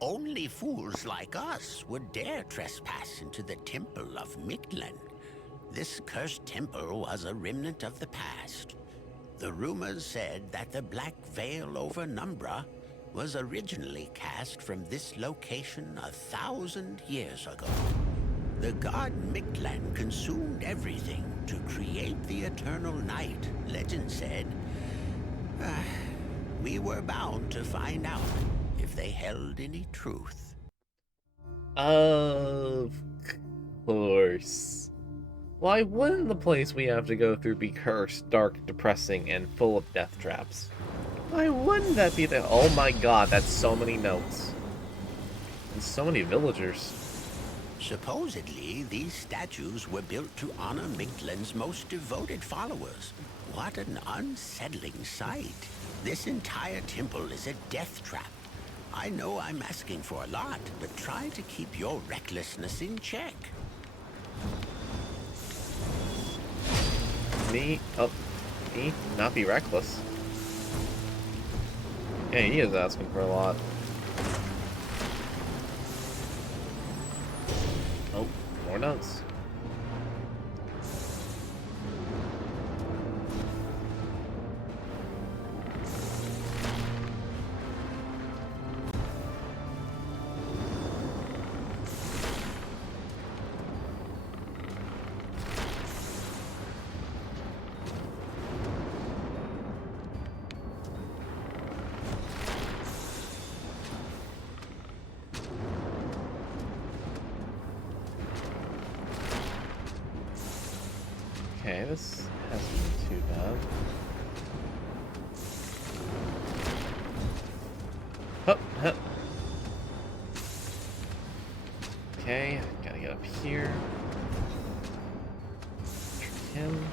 Only fools like us would dare trespass into the Temple of Mictlan. This cursed temple was a remnant of the past. The rumors said that the black veil over Numbra was originally cast from this location 1,000 years ago. The god Mictlan consumed everything to create the eternal night, legend said. We were bound to find out if they held any truth. Of course. Why wouldn't the place we have to go through be cursed, dark, depressing, and full of death traps? Why wouldn't that be the— oh my god, that's so many notes. And so many villagers. Supposedly, these statues were built to honor Mictlan's most devoted followers. What an unsettling sight. This entire temple is a death trap. I know I'm asking for a lot, but try to keep your recklessness in check. Me? Oh, me? Not be reckless. Yeah, he is asking for a lot. Oh, more notes. Okay, this hasn't been too bad. Hup, hup. Okay, gotta get up here. Trick him.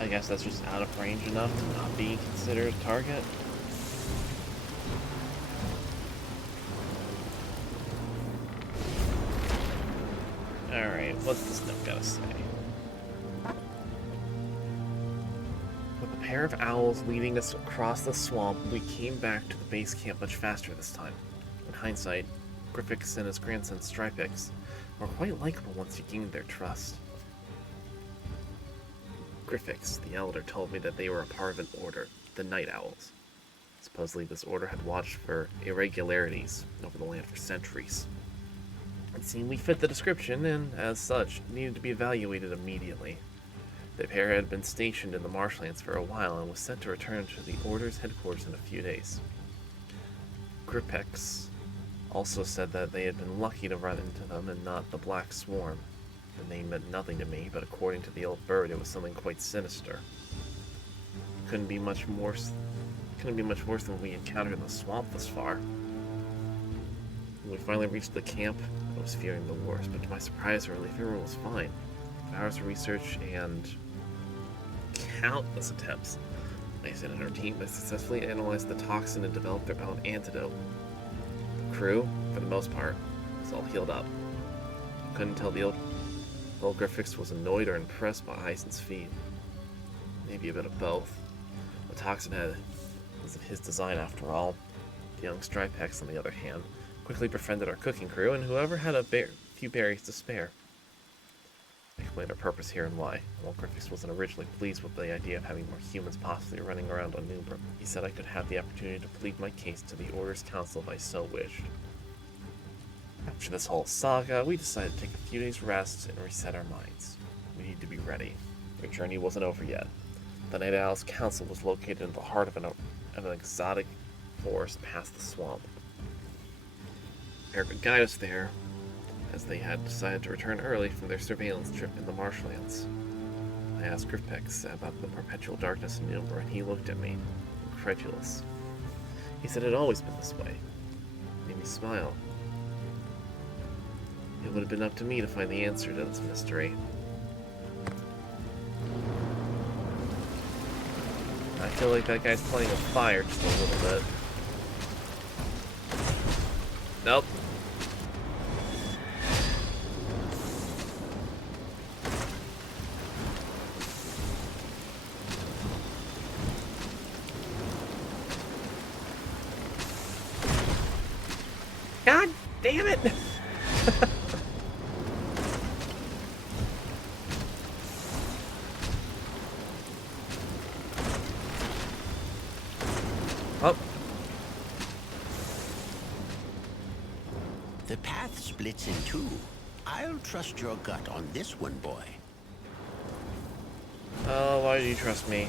I guess that's just out of range enough to not be considered a target. Alright, what's this note gotta say? With a pair of owls leading us across the swamp, we came back to the base camp much faster this time. In hindsight, Griffix and his grandson Stripix were quite likable once you gained their trust. Griffix, the elder, told me that they were a part of an order, the Night Owls. Supposedly this order had watched for irregularities over the land for centuries. It seemed we fit the description, and as such, needed to be evaluated immediately. The pair had been stationed in the marshlands for a while and was set to return to the Order's headquarters in a few days. Griffix also said that they had been lucky to run into them and not the Black Swarm. The name meant nothing to me, but according to the old bird, it was something quite sinister. Couldn't be much worse than we encountered in the swamp thus far. When we finally reached the camp, I was fearing the worst, but to my surprise or relief, everyone was fine. After hours of research and countless attempts, I and our team had successfully analyzed the toxin and developed their own antidote. The crew, for the most part, was all healed up. I couldn't tell the old Griffix was annoyed or impressed by Heisen's feat. Maybe a bit of both. The toxin had was of his design after all. The young Stripex, on the other hand, quickly befriended our cooking crew and whoever had a few berries to spare. I explained our purpose here and why. While Griffiths wasn't originally pleased with the idea of having more humans possibly running around on Noombrook, he said I could have the opportunity to plead my case to the Order's Council if I so wished. After this whole saga, we decided to take a few days' rest and reset our minds. We needed to be ready. Our journey wasn't over yet. The Night Owl's council was located in the heart of an exotic forest past the swamp. Eric could guide us there, as they had decided to return early from their surveillance trip in the marshlands. I asked Griffpex about the perpetual darkness in Noombra, and he looked at me, incredulous. He said it had always been this way. It made me smile. It would have been up to me to find the answer to this mystery. I feel like that guy's playing with fire just a little bit. Nope. God damn it! Oh. The path splits in two. I'll trust your gut on this one, boy. Oh, why do you trust me?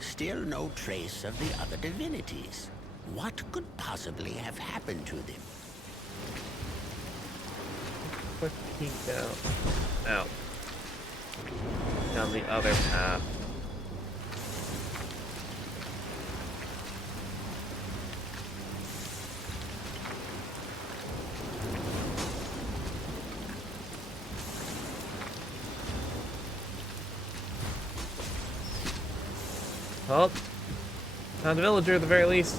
Still no trace of the other divinities. What could possibly have happened to them? Quick peek down. Out. Down the other path. Well, found a villager at the very least.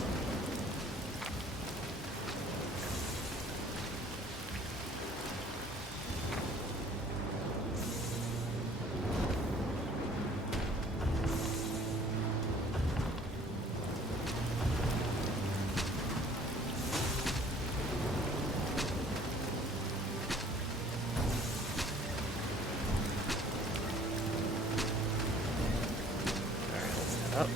Up.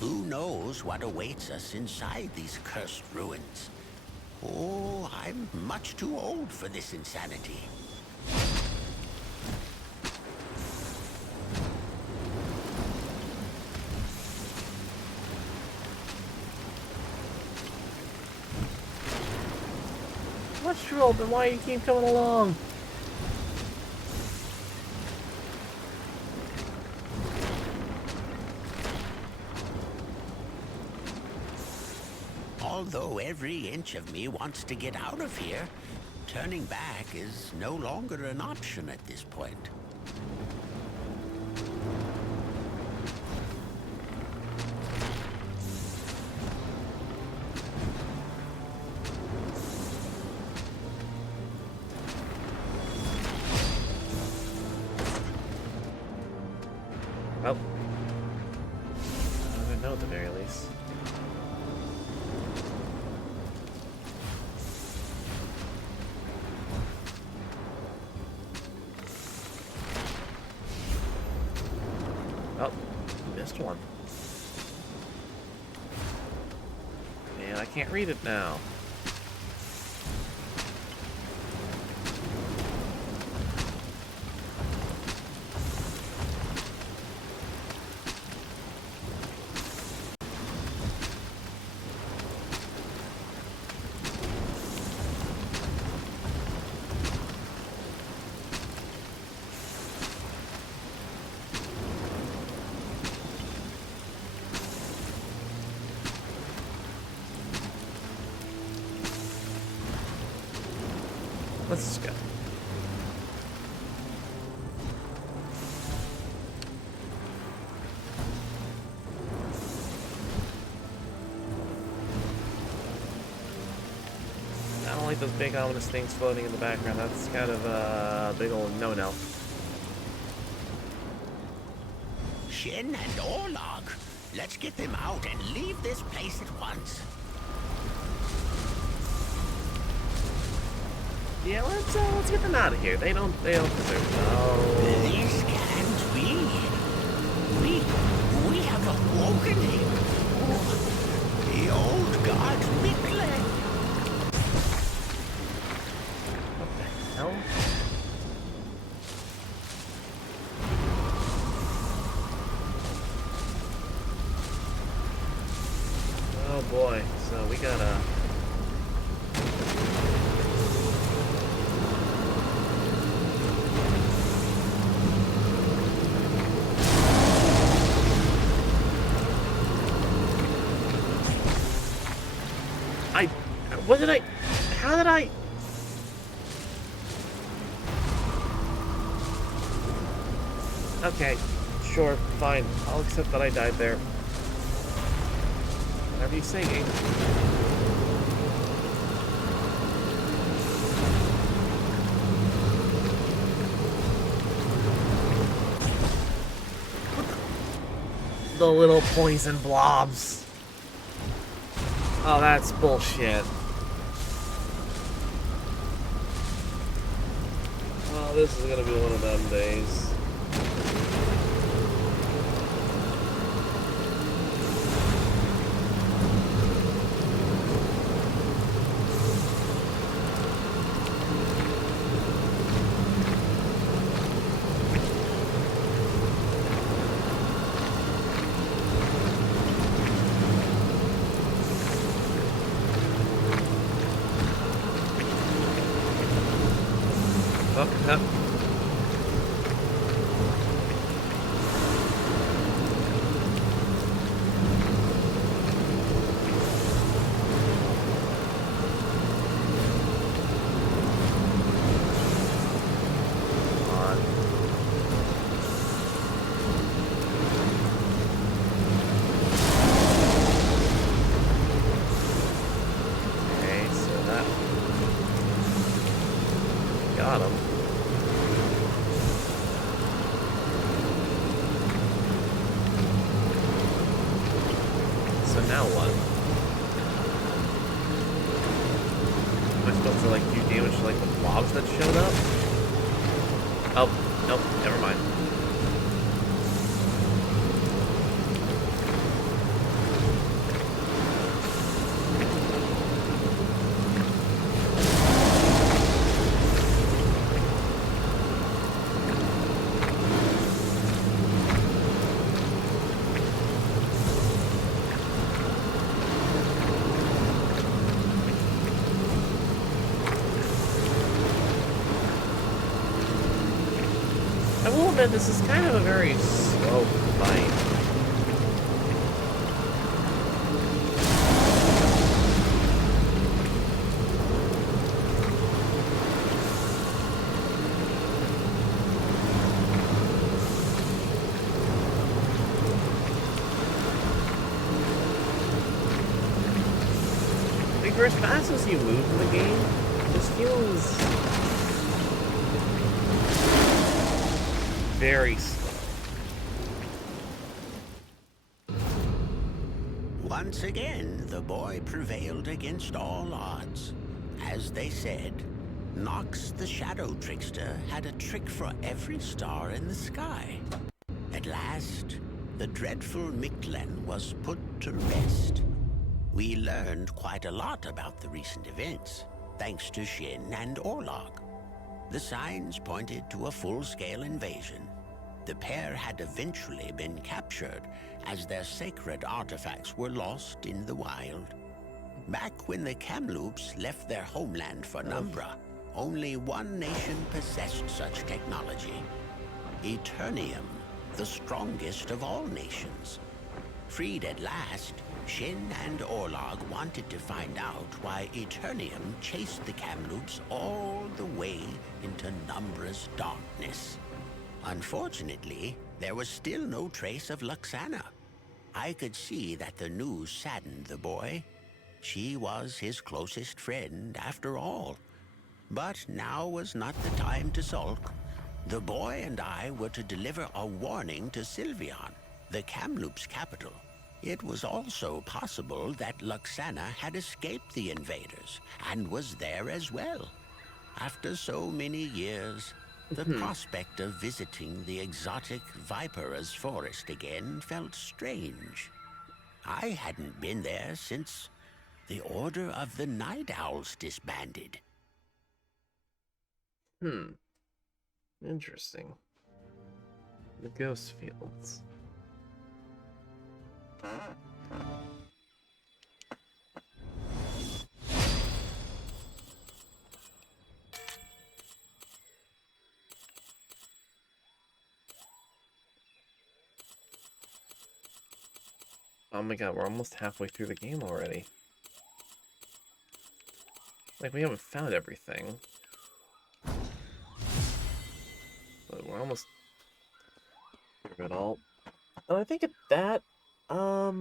Who knows what awaits us inside these cursed ruins? Oh, I'm much too old for this insanity. What's troll? Then why do you keep coming along? Although every inch of me wants to get out of here, turning back is no longer an option at this point. Well, I don't know at the very least. Oh, missed one. And I can't read it now. with those big ominous things floating in the background. That's kind of a big old no-no. Shin and Orlog, let's get them out and leave this place at once. Yeah, let's get them out of here. They don't deserve it. Oh. This can't be. We have awoken him. The old god Mikle. What the hell? Oh boy, so we gotta... How did I... Okay, sure, fine. I'll accept that I died there. Whatever you say, game. The little poison blobs. Oh, that's bullshit. Oh, this is gonna be one of them days. Okay. Got him. So now what? Am I supposed to like do damage to like the blobs that showed up? Oh, nope, never mind. I will admit, this is kind of a very slow fight. Like, for as fast as you move in the game, this feels very slow. Once again, the boy prevailed against all odds. As they said, Nox the Shadow Trickster had a trick for every star in the sky. At last, the dreadful Miklen was put to rest. We learned quite a lot about the recent events, thanks to Shin and Orlog. The signs pointed to a full-scale invasion. The pair had eventually been captured as their sacred artifacts were lost in the wild. Back when the Kamloops left their homeland for Numbra, only one nation possessed such technology. Eternium, the strongest of all nations. Freed at last, Shin and Orlog wanted to find out why Eternium chased the Kamloops all the way into Numbra's darkness. Unfortunately, there was still no trace of Luxana. I could see that the news saddened the boy. She was his closest friend, after all. But now was not the time to sulk. The boy and I were to deliver a warning to Sylveon, the Kamloops capital. It was also possible that Luxana had escaped the invaders and was there as well. After so many years, the prospect of visiting the exotic Viper's forest again felt strange. I hadn't been there since the Order of the Night Owls disbanded. Interesting. The ghost fields. Oh my god, we're almost halfway through the game already. Like, we haven't found everything. But we're almost through it all. And I think at that, I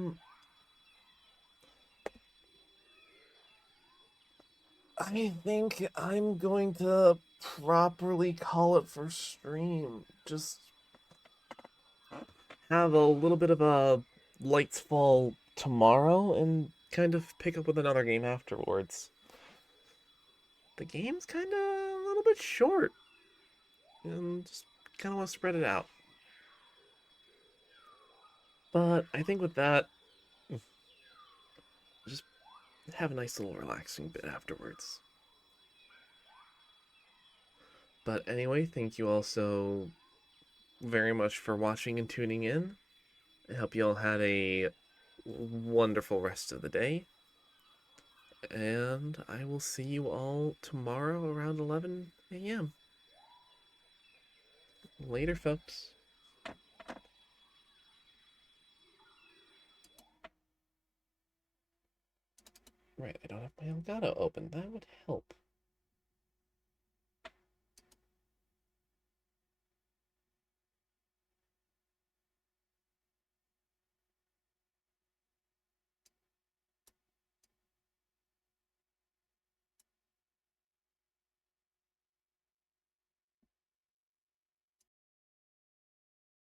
think I'm going to properly call it for stream. Just have a little bit of a lights fall tomorrow and kind of pick up with another game afterwards. The game's kind of a little bit short. And just kind of want to spread it out. But I think with that, just have a nice little relaxing bit afterwards. But anyway, thank you all so very much for watching and tuning in. I hope you all had a wonderful rest of the day. And I will see you all tomorrow around 11 a.m. Later, folks. Right, I don't have my Elgato open. That would help.